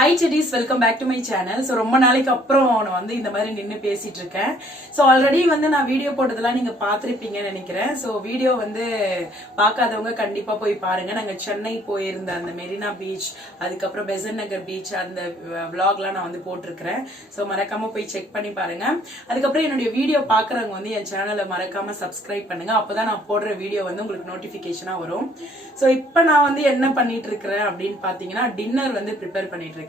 Hi Chedis, welcome back to my channel. So ரொம்ப நாளைக்கு அப்புறம் நான் வந்து இந்த மாதிரி நின்னு பேசிட்டு இருக்கேன். So already வந்து நான் வீடியோ போட்டதெல்லாம் நீங்க பாத்திருப்பீங்கன்னு நினைக்கிறேன். So வீடியோ வந்து பார்க்காதவங்க கண்டிப்பா போய் பாருங்க. நாங்க சென்னை போயிருந்த அந்த மெரினா பீச், அதுக்கு அப்புறம் பெசன்ட் நகர் பீச் அந்த vlogலாம் நான் வந்து போட்டுருக்கேன். So மறக்காம போய் செக் பண்ணி பாருங்க. அதுக்கு அப்புறம் என்னோட வீடியோ பார்க்கறவங்க வந்து என் சேனலை மறக்காம Subscribe பண்ணுங்க. அப்பதான் நான் போடுற வீடியோ வந்து உங்களுக்கு நோட்டிபிகேஷனா வரும். So இப்போ நான் வந்து என்ன பண்ணிட்டு இருக்கேன் அப்படினு பாத்தீங்கன்னா டின்னர் வந்து ப்ரிப்பேர் பண்ணிட்டு இருக்கேன்.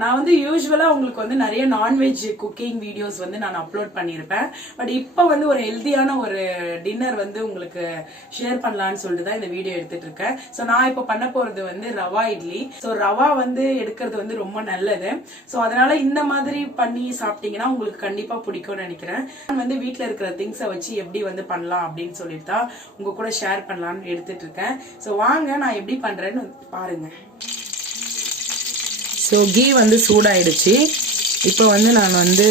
நான் வந்து யூசுவலா உங்களுக்கு வந்து நிறைய நான்வெஜ் குக்கிங் வீடியோஸ் வந்து நான் அப்லோட் பண்ணியிருப்பேன். பட் இப்போ வந்து ஒரு ஹெல்தியான ஒரு டின்னர் வந்து உங்களுக்கு ஷேர் பண்ணலாம்னு சொல்லிட்டு தான் இந்த வீடியோ எடுத்துட்டு இருக்கேன். ஸோ நான் இப்போ பண்ண போறது வந்து ரவா இட்லி. ஸோ ரவா வந்து எடுக்கிறது வந்து ரொம்ப நல்லது. ஸோ அதனால இந்த மாதிரி பண்ணி சாப்பிட்டீங்கன்னா உங்களுக்கு கண்டிப்பா பிடிக்கும்னு நினைக்கிறேன். நான் வந்து வீட்டில் இருக்கிற திங்ஸை வச்சு எப்படி வந்து பண்ணலாம் அப்படின்னு சொல்லிட்டு தான் உங்க கூட ஷேர் பண்ணலாம்னு எடுத்துட்டு இருக்கேன். ஸோ வாங்க நான் எப்படி பண்றேன்னு பாருங்க. ஸோ கீ வந்து சூடாயிடுச்சு. இப்போ வந்து நான் வந்து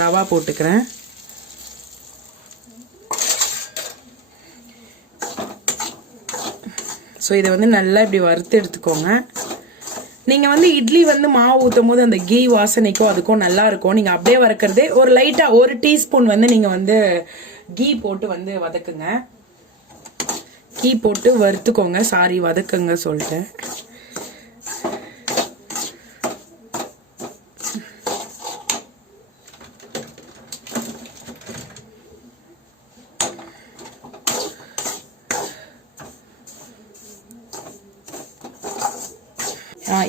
ரவா போட்டுக்கிறேன். ஸோ இதை வந்து நல்லா இப்படி வறுத்து எடுத்துக்கோங்க. நீங்கள் வந்து இட்லி வந்து மாவு ஊற்றும் போது அந்த கீ வாசனைக்கும் அதுக்கும் நல்லா இருக்கும். நீங்கள் அப்படியே வறுக்கிறதே ஒரு லைட்டாக 1 டீஸ்பூன் வந்து நீங்கள் வந்து கீ போட்டு வந்து வதக்குங்க. கீ போட்டு வறுத்துக்கோங்க. சாரி, வதக்குங்க சொல்லிட்டேன்.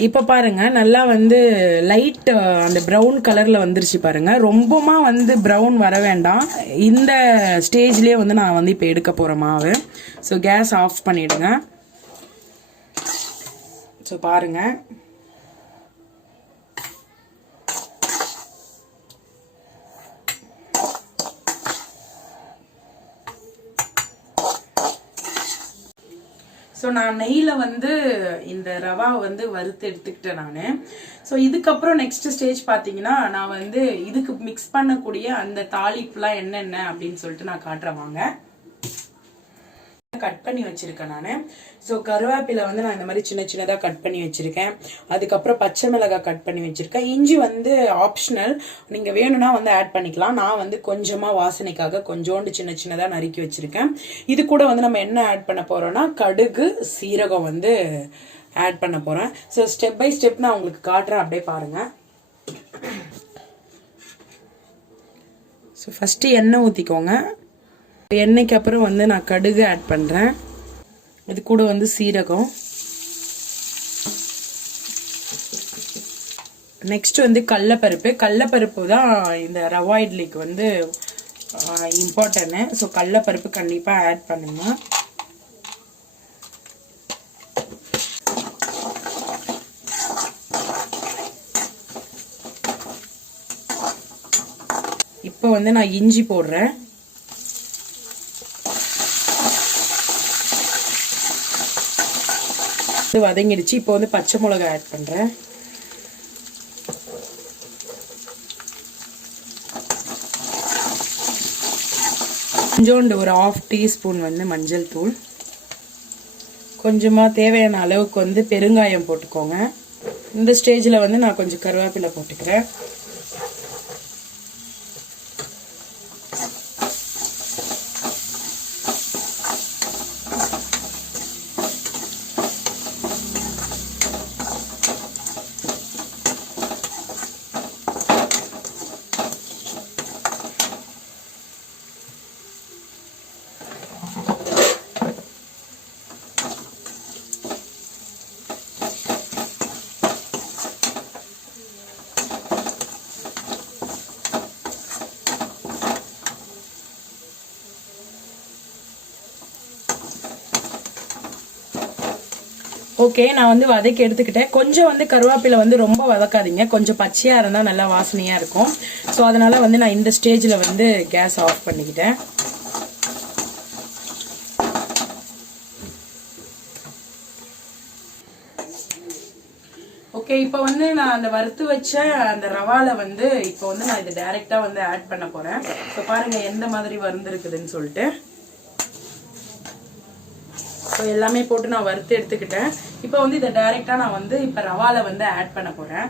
இப்போ பாருங்க நல்லா வந்து லைட் அந்த ப்ரௌன் கலர்ல வந்துருச்சு பாருங்க. ரொம்பமா வந்து ப்ரௌன் வர வேண்டாம். இந்த ஸ்டேஜ்லயே வந்து நான் வந்து இப்போ எடுக்க போறேன் மாவு. ஸோ கேஸ் ஆஃப் பண்ணிடுங்க. ஸோ பாருங்க ஸோ நான் நெய்யில் வந்து இந்த ரவா வந்து வறுத்து எடுத்துக்கிட்டேன் நான். ஸோ இதுக்கப்புறம் நெக்ஸ்ட் ஸ்டேஜ் பார்த்தீங்கன்னா நான் வந்து இதுக்கு மிக்ஸ் பண்ணக்கூடிய அந்த தாளிப்புலாம் என்னென்ன அப்படின்னு சொல்லிட்டு நான் காட்டுறேன் வாங்க. கட் பண்ணி வச்சிருக்கேன் நான். ஸோ கருவேப்பிலை வந்து நான் இந்த மாதிரி சின்ன சின்னதாக கட் பண்ணி வச்சிருக்கேன். அதுக்கப்புறம் பச்சை மிளகாய் கட் பண்ணி வச்சிருக்கேன். இஞ்சி வந்து ஆப்ஷனல், நீங்க வேணும்னா வந்து ஆட் பண்ணிக்கலாம். நான் வந்து கொஞ்சமா வாசனைக்காக கொஞ்சோண்டு சின்ன சின்னதாக நறுக்கி வச்சிருக்கேன். இது கூட வந்து நம்ம என்ன ஆட் பண்ண போறோம்னா கடுகு சீரகம் வந்து ஆட் பண்ண போறேன். ஸோ ஸ்டெப் பை ஸ்டெப் நான் உங்களுக்கு காட்டுறேன், அப்படியே பாருங்க. ஸோ ஃபர்ஸ்ட் எண்ணெய் ஊற்றிக்கோங்க. எண்ணெய்க்கு அப்புறம் வந்து நான் கடுகு ஆட் பண்றேன். இது கூட வந்து சீரகம். நெக்ஸ்ட் வந்து கடலைப்பருப்பு. கடலைப்பருப்பு தான் இந்த ரவா இட்லிக்கு வந்து இம்பார்ட்டன்ட். ஸோ கடலைப்பருப்பு கண்டிப்பா ஆட் பண்ணுங்க. இப்போ வந்து நான் இஞ்சி போடுறேன். வதங்கிடுச்சு. இப்போ வந்து பச்சை மிளகாய் ஆட் பண்றேன். கொஞ்சோண்டு ஒரு 1/2 டீஸ்பூன் வந்து மஞ்சள் தூள், கொஞ்சமா தேவையான அளவுக்கு வந்து பெருங்காயம் போட்டுக்கோங்க. இந்த ஸ்டேஜ்ல வந்து நான் கொஞ்சம் கருவேப்பிலை போட்டுக்கிறேன். ஓகே, நான் வந்து வதக்கி எடுத்துக்கிட்டேன். கொஞ்சம் வந்து கருவேப்பிலை வந்து ரொம்ப வதக்காதீங்க, கொஞ்சம் பச்சையா இருந்தா நல்லா வாசனையா இருக்கும். ஸோ அதனால வந்து நான் இந்த ஸ்டேஜ்ல வந்து கேஸ் ஆஃப் பண்ணிக்கிட்டேன். ஓகே, இப்போ வந்து நான் அந்த வறுத்து வச்ச அந்த ரவால வந்து இப்போ வந்து நான் இது டைரக்டா வந்து ஆட் பண்ண போறேன். ஸோ பாருங்க எந்த மாதிரி வறுந்துருக்குதுன்னு சொல்லிட்டு. ஸோ எல்லாமே போட்டு நான் வறுத்து எடுத்துக்கிட்டேன். இப்போ வந்து இதை டைரெக்டாக நான் வந்து இப்போ ரவால வந்து ஆட் பண்ண போகிறேன்.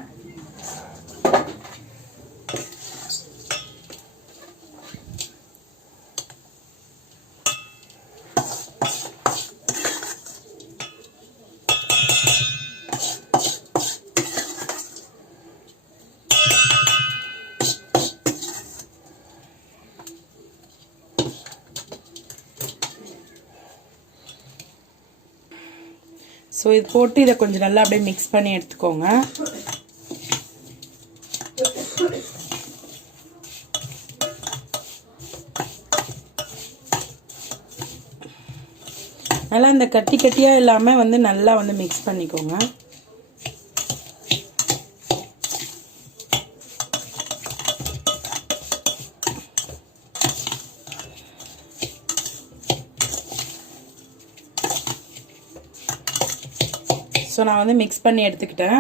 ஸோ இது போட்டு இதை கொஞ்சம் நல்லா அப்படியே மிக்ஸ் பண்ணி எடுத்துக்கோங்க. நல்லா இந்த கட்டி கட்டியாக இல்லாமல் வந்து நல்லா வந்து மிக்ஸ் பண்ணிக்கோங்க. ஸோ நான் வந்து மிக்ஸ் பண்ணி எடுத்துக்கிட்டேன்.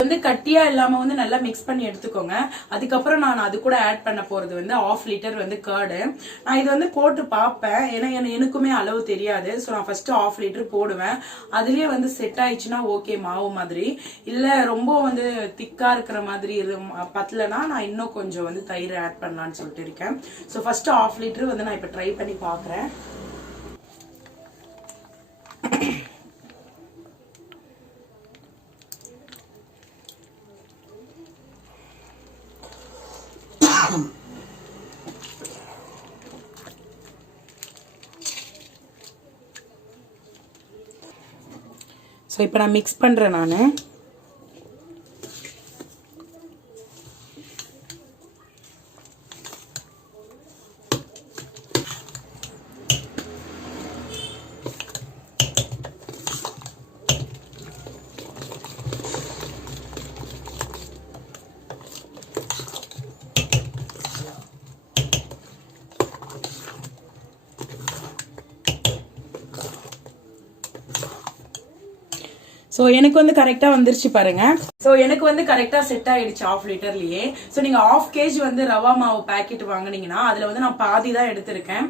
வந்து கட்டியா இல்லாம வந்து நல்லா மிக்ஸ் பண்ணி எடுத்துக்கோங்க. அதுக்கப்புறம் நான் அது கூட ஆட் பண்ண போறது வந்து 1/2 லிட்டர் வந்து கர்டு. நான் இது வந்து போட்டு பார்ப்பேன், ஏன்னா எனக்குமே அளவு தெரியாது. ஸோ நான் ஃபர்ஸ்ட் 1/2 லிட்டர் போடுவேன். அதுலயே வந்து செட் ஆயிடுச்சுன்னா ஓகே மாவு மாதிரி, இல்ல ரொம்ப வந்து திக்கா இருக்கிற மாதிரி பத்தலனா நான் இன்னும் கொஞ்சம் வந்து தயிர் ஆட் பண்ணலாம்னு சொல்லிட்டு இருக்கேன். ஸோ ஃபர்ஸ்ட் 1/2 லிட்டர் வந்து நான் இப்ப ட்ரை பண்ணி பாக்குறேன். ஸோ இப்போ நான் மிக்ஸ் பண்ணுறேன். நான் ஸோ எனக்கு வந்து கரெக்டா வந்துருச்சு பாருங்க. ஸோ எனக்கு வந்து கரெக்டா செட் ஆயிடுச்சு 1/2 லிட்டர்லயே. ஸோ நீங்க 1/2 kg வந்து ரவா மாவு பாக்கெட் வாங்கினீங்கன்னா அதுல வந்து நான் பாதி தான் எடுத்திருக்கேன்.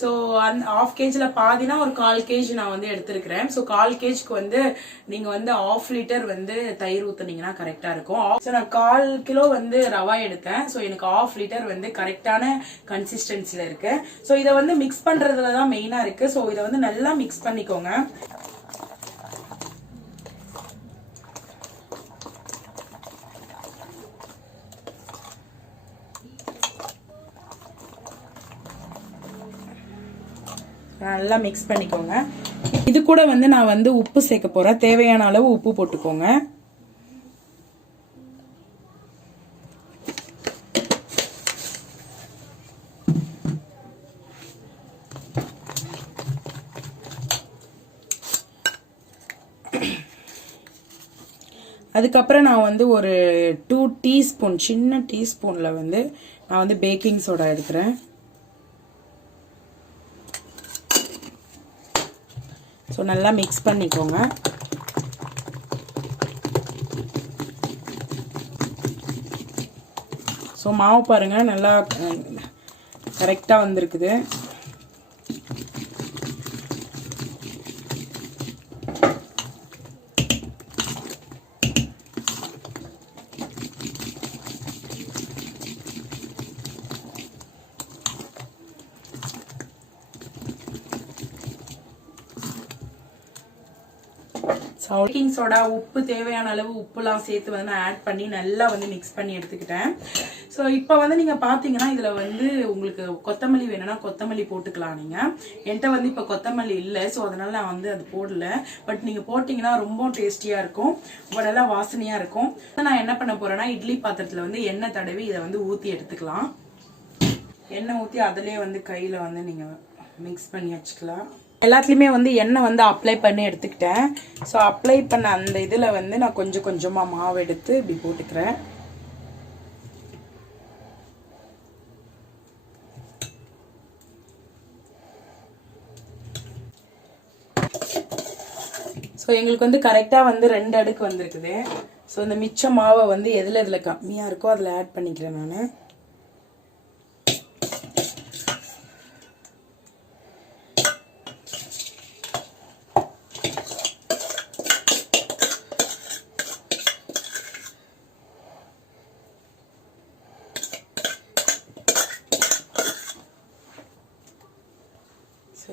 ஸோ அந்த 1/2 kgல பாதினா ஒரு 1/4 kg நான் வந்து எடுத்திருக்கிறேன். ஸோ 1/4 kgக்கு வந்து நீங்க வந்து 1/2 லிட்டர் வந்து தயிர் ஊத்துனீங்கன்னா கரெக்டா இருக்கும். ஸோ நான் 1/4 கிலோ வந்து ரவா எடுத்தேன். ஸோ எனக்கு 1/2 லிட்டர் வந்து கரெக்டான கன்சிஸ்டன்சில இருக்கு. ஸோ இதை வந்து மிக்ஸ் பண்றதுல தான் மெயினா இருக்கு. ஸோ இதை வந்து நல்லா மிக்ஸ் பண்ணிக்கோங்க. நல்லா மிக்ஸ் பண்ணிக்கோங்க. இது கூட வந்து நான் வந்து உப்பு சேர்க்க போறேன். தேவையான அளவு உப்பு போட்டுக்கோங்க. அதுக்கப்புறம் நான் வந்து ஒரு 2 டீஸ்பூன், சின்ன டீஸ்பூன்ல வந்து நான் வந்து பேக்கிங் சோடா எடுக்கிறேன். ஸோ நல்லா மிக்ஸ் பண்ணிக்கோங்க. ஸோ மாவு பாருங்க நல்லா கரெக்டாக வந்திருக்குது. பேக்கிங் சோடா, உப்பு, தேவையான அளவு உப்புலாம் சேர்த்து வந்து நான் ஆட் பண்ணி நல்லா வந்து மிக்ஸ் பண்ணி எடுத்துக்கிட்டேன். ஸோ இப்போ வந்து நீங்கள் பார்த்தீங்கன்னா இதில் வந்து உங்களுக்கு கொத்தமல்லி வேணும்னா கொத்தமல்லி போட்டுக்கலாம். நீங்கள் என்கிட்ட வந்து இப்போ கொத்தமல்லி இல்லை, ஸோ அதனால நான் வந்து அது போடல. பட் நீங்கள் போட்டிங்கன்னா ரொம்ப டேஸ்டியாக இருக்கும், ரொம்ப நல்லா வாசனையாக இருக்கும். நான் என்ன பண்ண போகிறேன்னா இட்லி பாத்திரத்தில் வந்து எண்ணெய் தடவி இதை வந்து ஊற்றி எடுத்துக்கலாம். எண்ணெய் ஊற்றி அதிலே வந்து கையில் வந்து நீங்கள் மிக்ஸ் பண்ணி வச்சுக்கலாம். எல்லாத்துலேயுமே வந்து எண்ணெய் வந்து அப்ளை பண்ணி எடுத்துக்கிட்டேன். ஸோ அப்ளை பண்ண அந்த இதில் வந்து நான் கொஞ்சம் கொஞ்சமாக மாவு எடுத்து இப்படி போட்டுக்கிறேன். ஸோ எங்களுக்கு வந்து கரெக்டாக வந்து 2 அடுக்கு வந்துருக்குது. ஸோ இந்த மிச்ச மாவை வந்து எதில் கம்மியாக இருக்கோ அதில் ஆட் பண்ணிக்கிறேன் நான்.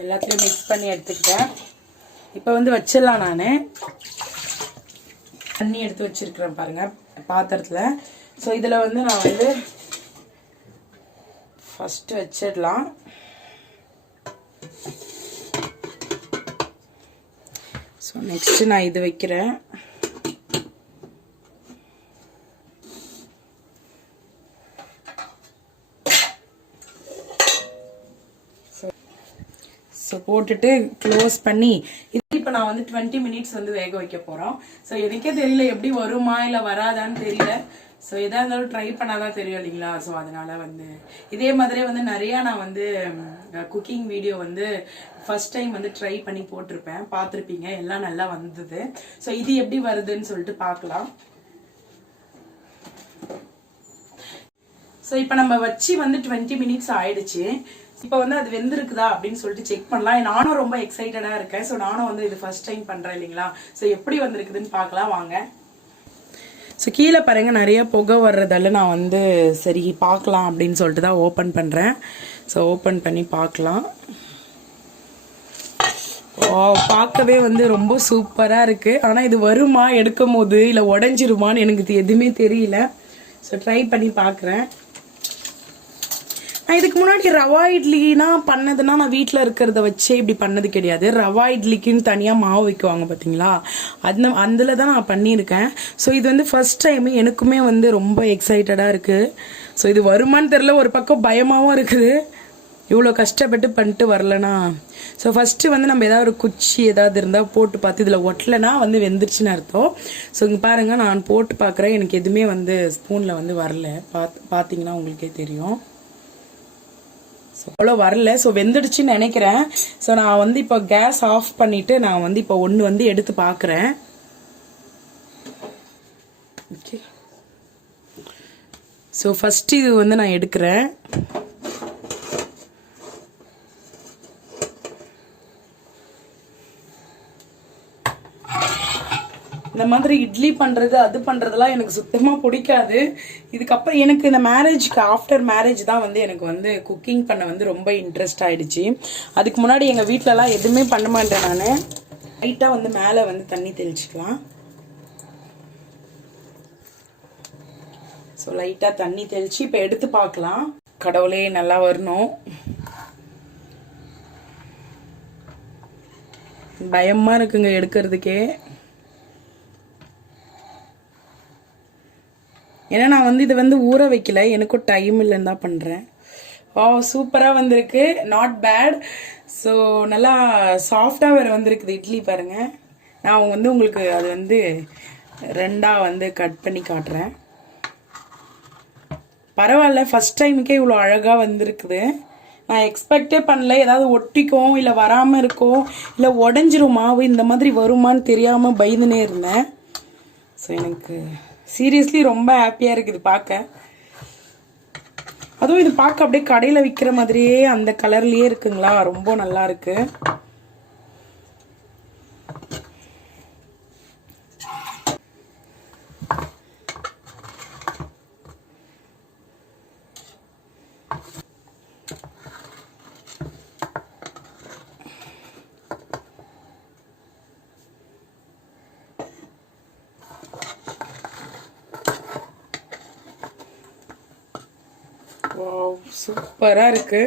எல்லாத்தையும் மிக்ஸ் பண்ணி எடுத்துக்கிட்டேன். இப்போ வந்து வச்சிடலாம். நான் தண்ணி எடுத்து வச்சிருக்கிறேன் பாருங்க பாத்திரத்தில். ஸோ இதில் வந்து நான் வந்து ஃபஸ்ட்டு வச்சிடலாம். ஸோ நெக்ஸ்ட்டு நான் இது வைக்கிறேன். ஸோ போட்டுட்டு க்ளோஸ் பண்ணி இது இப்போ நான் வந்து 20 மினிட்ஸ் வந்து வேக வைக்க போகிறோம். ஸோ எனக்கே தெரியல எப்படி வருமா இல்லை வராதான்னு தெரியல. ஸோ எதாக இருந்தாலும் ட்ரை பண்ணாதான் தெரியும் இல்லைங்களா. ஸோ அதனால வந்து இதே மாதிரியே வந்து நிறையா நான் வந்து குக்கிங் வீடியோ வந்து ஃபர்ஸ்ட் டைம் வந்து ட்ரை பண்ணி போட்டிருப்பேன், பார்த்துருப்பீங்க. எல்லாம் நல்லா வந்தது. ஸோ இது எப்படி வருதுன்னு சொல்லிட்டு பார்க்கலாம். ஸோ இப்போ நம்ம வச்சு வந்து 20 மினிட்ஸ் ஆயிடுச்சு. இப்போ வந்து அது வெந்திருக்குதா அப்படின்னு சொல்லிட்டு செக் பண்ணலாம். நானும் ரொம்ப எக்ஸைட்டடாக இருக்கேன். ஸோ நானும் வந்து இது ஃபர்ஸ்ட் டைம் பண்ணுறேன் இல்லைங்களா. ஸோ எப்படி வந்திருக்குதுன்னு பார்க்கலாம் வாங்க. ஸோ கீழே பாருங்க நிறைய புகை வர்றதால நான் வந்து சரி பார்க்கலாம் அப்படின்னு சொல்லிட்டு தான் ஓப்பன் பண்ணுறேன். ஸோ ஓப்பன் பண்ணி பார்க்கலாம். பார்க்கவே வந்து ரொம்ப சூப்பராக இருக்குது. ஆனால் இது வருமா எடுக்கும் போது இல்லை உடஞ்சிருமான்னு எனக்கு எதுவுமே தெரியல. ஸோ ட்ரை பண்ணி பார்க்குறேன். நான் இதுக்கு முன்னாடி ரவா இட்லினா பண்ணதுன்னா நான் வீட்டில் இருக்கிறத வச்சே இப்படி பண்ணது கிடையாது. ரவா இட்லிக்குன்னு தனியாக மாவு வைக்குவாங்க பார்த்தீங்களா, அதில் தான் நான் பண்ணியிருக்கேன். ஸோ இது வந்து ஃபர்ஸ்ட் டைம் எனக்குமே வந்து ரொம்ப எக்ஸைட்டடாக இருக்குது. ஸோ இது வருமானு தெரில, ஒரு பக்கம் பயமாகவும் இருக்குது. இவ்வளோ கஷ்டப்பட்டு பண்ணிட்டு வரலனா. ஸோ ஃபஸ்ட்டு வந்து நம்ம ஏதாவது ஒரு குச்சி ஏதாவது இருந்தால் போட்டு பார்த்து இதில் ஒட்டலைனா வந்து வெந்துருச்சுன்னு அர்த்தம். ஸோ இங்கே பாருங்கள் நான் போட்டு பார்க்குறேன். எனக்கு எதுவுமே வந்து ஸ்பூனில் வந்து வரல. பார்த்தீங்கன்னா உங்களுக்கே தெரியும். ஸோ அவ்வளோ வரல. ஸோ வெந்துடுச்சுன்னு நினைக்கிறேன். ஸோ நான் வந்து இப்போ கேஸ் ஆஃப் பண்ணிவிட்டு நான் வந்து இப்போ ஒன்று வந்து எடுத்து பார்க்குறேன். ஓகே. ஸோ ஃபஸ்ட்டு இது வந்து நான் எடுக்கிறேன். இந்த மாதிரி இட்லி பண்ணுறது அது பண்ணுறதுலாம் எனக்கு சுத்தமாக பிடிக்காது. இதுக்கப்புறம் எனக்கு இந்த மேரேஜ்க்கு ஆஃப்டர் மேரேஜ் தான் வந்து எனக்கு வந்து குக்கிங் பண்ண வந்து ரொம்ப இன்ட்ரெஸ்ட் ஆகிடுச்சு. அதுக்கு முன்னாடி எங்கள் வீட்டிலலாம் எதுவுமே பண்ண மாட்டேன். நான் லைட்டாக வந்து மேலே வந்து தண்ணி தெளிச்சுக்கலாம். ஸோ லைட்டாக தண்ணி தெளித்து இப்போ எடுத்து பார்க்கலாம். கடவுளே நல்லா வரணும். பயமாக இருக்குங்க எடுக்கிறதுக்கே. ஏன்னா நான் வந்து இதை வந்து ஊற வைக்கல, எனக்கும் டைம் இல்லைன்னு தான் பண்ணுறேன். சூப்பராக வந்திருக்கு, நாட் பேட். ஸோ நல்லா சாஃப்டாக வேறு வந்திருக்குது இட்லி பாருங்கள். நான் வந்து உங்களுக்கு அது வந்து ரெண்டாக வந்து கட் பண்ணி காட்டுறேன். பரவாயில்ல, ஃபஸ்ட் டைமுக்கே இவ்வளோ அழகாக வந்திருக்குது. நான் எக்ஸ்பெக்டே பண்ணல ஏதாவது ஒட்டிக்கும் இல்லை வராமல் இருக்கும் இல்லை உடஞ்சிரும் மாவு இந்த மாதிரி வருமானு தெரியாமல் பயந்துனே இருந்தேன். ஸோ எனக்கு சீரியஸ்லி ரொம்ப ஹாப்பியாக இருக்குது பார்க்க. அதுவும் இது பார்க்க அப்படியே கடையில் விற்கிற மாதிரியே அந்த கலர்லேயே இருக்குங்களா, ரொம்ப நல்லா இருக்கு. சூப்பராக இருக்கு.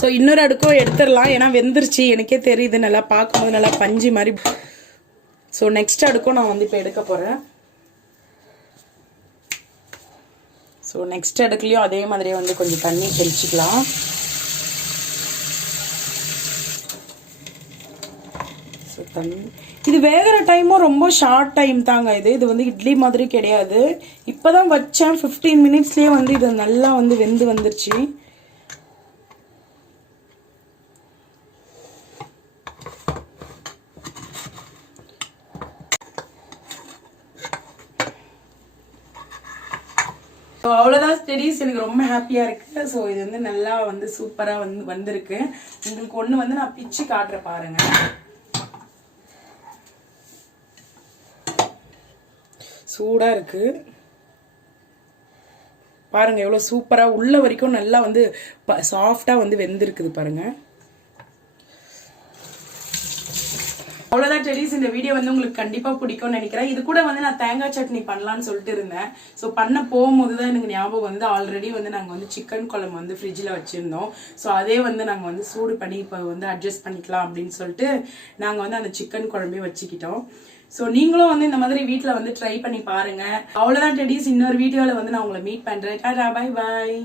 ஸோ இன்னொரு அடுக்கும் எடுத்துடலாம், ஏன்னா வெந்துருச்சு எனக்கே தெரியுது, நல்லா பார்க்கும்போது நல்லா பஞ்சு மாதிரி. ஸோ நெக்ஸ்ட் அடுக்கும் நான் வந்து இப்போ எடுக்க போகிறேன். ஸோ நெக்ஸ்ட் அடுக்குலையும் அதே மாதிரியே வந்து கொஞ்சம் தண்ணி தெளிச்சுக்கலாம். ஸோ தண்ணி இது வேகிற டைமும் ரொம்ப ஷார்ட் டைம் தாங்க. இது வந்து இட்லி மாதிரி கிடையாது. இப்போதான் வச்சேன், 15 மினிட்ஸ்லேயே வந்து இது நல்லா வந்து வெந்து வந்துருச்சு. ஸோ அவ்வளோதான் ஸ்டடீஸ், எனக்கு ரொம்ப ஹாப்பியாக இருக்குது. ஸோ இது வந்து நல்லா வந்து சூப்பராக வந்திருக்கு. உங்களுக்கு ஒன்று வந்து நான் பிச்சு காட்டுறேன் பாருங்கள். சூடாக இருக்குது பாருங்க எவ்வளவு சூப்பரா உள்ள வரைக்கும் நல்லா வந்து சாஃப்டா வந்து வெந்திருக்குது பாருங்க. அவ்வளவுதான் டெடிஸ், இந்த வீடியோ வந்து உங்களுக்கு கண்டிப்பா பிடிக்கும்னு நினைக்கிறேன். இது கூட வந்து நான் தேங்காய் சட்னி பண்ணலாம்னு சொல்லிட்டு இருந்தேன். ஸோ பண்ண போகும்போதுதான் எனக்கு ஞாபகம் வந்து ஆல்ரெடி வந்து நாங்க வந்து சிக்கன் குழம்பு வந்து ஃப்ரிட்ஜில் வச்சிருந்தோம். ஸோ அதே வந்து நாங்க வந்து சூடு பண்ணி இப்போ வந்து அட்ஜஸ்ட் பண்ணிக்கலாம் அப்படின்னு சொல்லிட்டு நாங்க வந்து அந்த சிக்கன் குழம்பையும் வச்சுக்கிட்டோம். ஸோ நீங்களும் வந்து இந்த மாதிரி வீட்டில் வந்து ட்ரை பண்ணி பாருங்க. அவ்வளவுதான் டெடிஸ், இன்னொரு வீடியோல வந்து நான் உங்களை மீட் பண்றேன். Tata, bye bye.